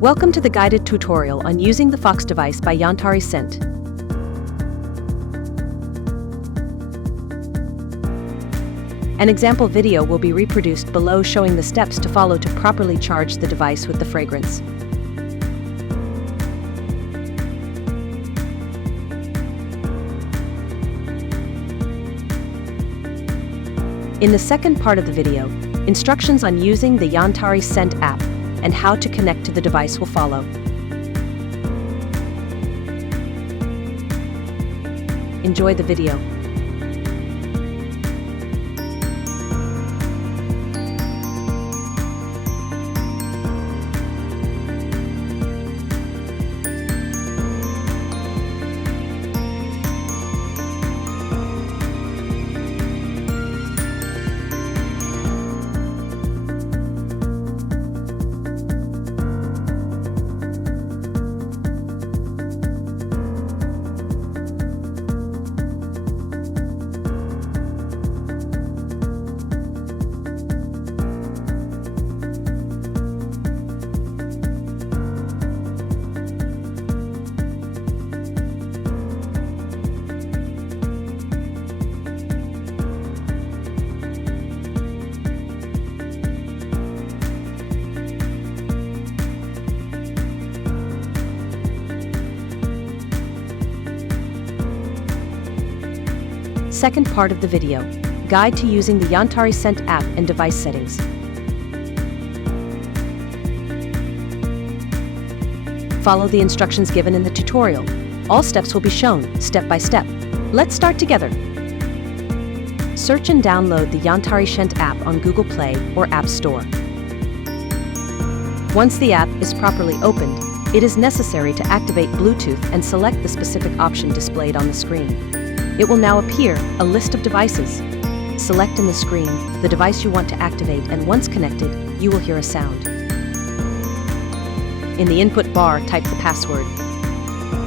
Welcome to the guided tutorial on using the Fox device by Yantari Scent. An example video will be reproduced below showing the steps to follow to properly charge the device with the fragrance. In the second part of the video, instructions on using the Yantari Scent app and how to connect to the device will follow. Enjoy the video. Second part of the video, guide to using the Yantari Scent app and device settings. Follow the instructions given in the tutorial. All steps will be shown, step by step. Let's start together. Search and download the Yantari Scent app on Google Play or App Store. Once the app is properly opened, it is necessary to activate Bluetooth and select the specific option displayed on the screen. It will now appear a list of devices. Select in the screen the device you want to activate, and once connected, you will hear a sound. In the input bar, type the password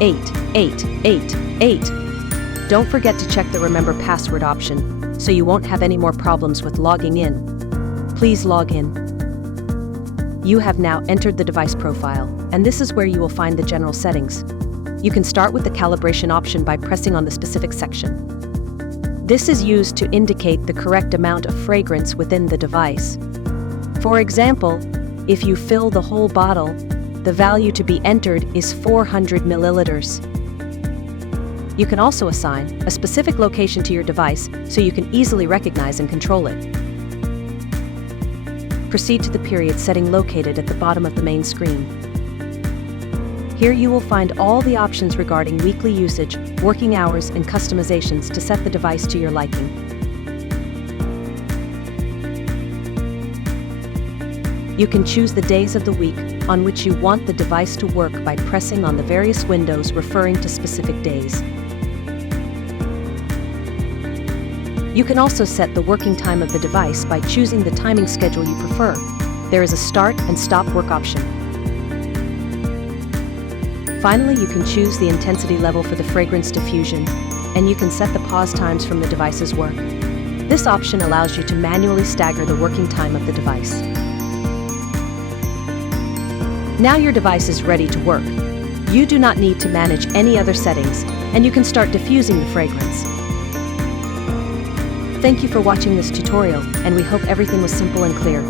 8888. Don't forget to check the Remember Password option so you won't have any more problems with logging in. Please log in. You have now entered the device profile, and this is where you will find the general settings. You can start with the calibration option by pressing on the specific section. This is used to indicate the correct amount of fragrance within the device. For example, if you fill the whole bottle, the value to be entered is 400 milliliters. You can also assign a specific location to your device so you can easily recognize and control it. Proceed to the period setting located at the bottom of the main screen. Here you will find all the options regarding weekly usage, working hours, and customizations to set the device to your liking. You can choose the days of the week on which you want the device to work by pressing on the various windows referring to specific days. You can also set the working time of the device by choosing the timing schedule you prefer. There is a start and stop work option. Finally, you can choose the intensity level for the fragrance diffusion, and you can set the pause times from the device's work. This option allows you to manually stagger the working time of the device. Now your device is ready to work. You do not need to manage any other settings, and you can start diffusing the fragrance. Thank you for watching this tutorial, and we hope everything was simple and clear.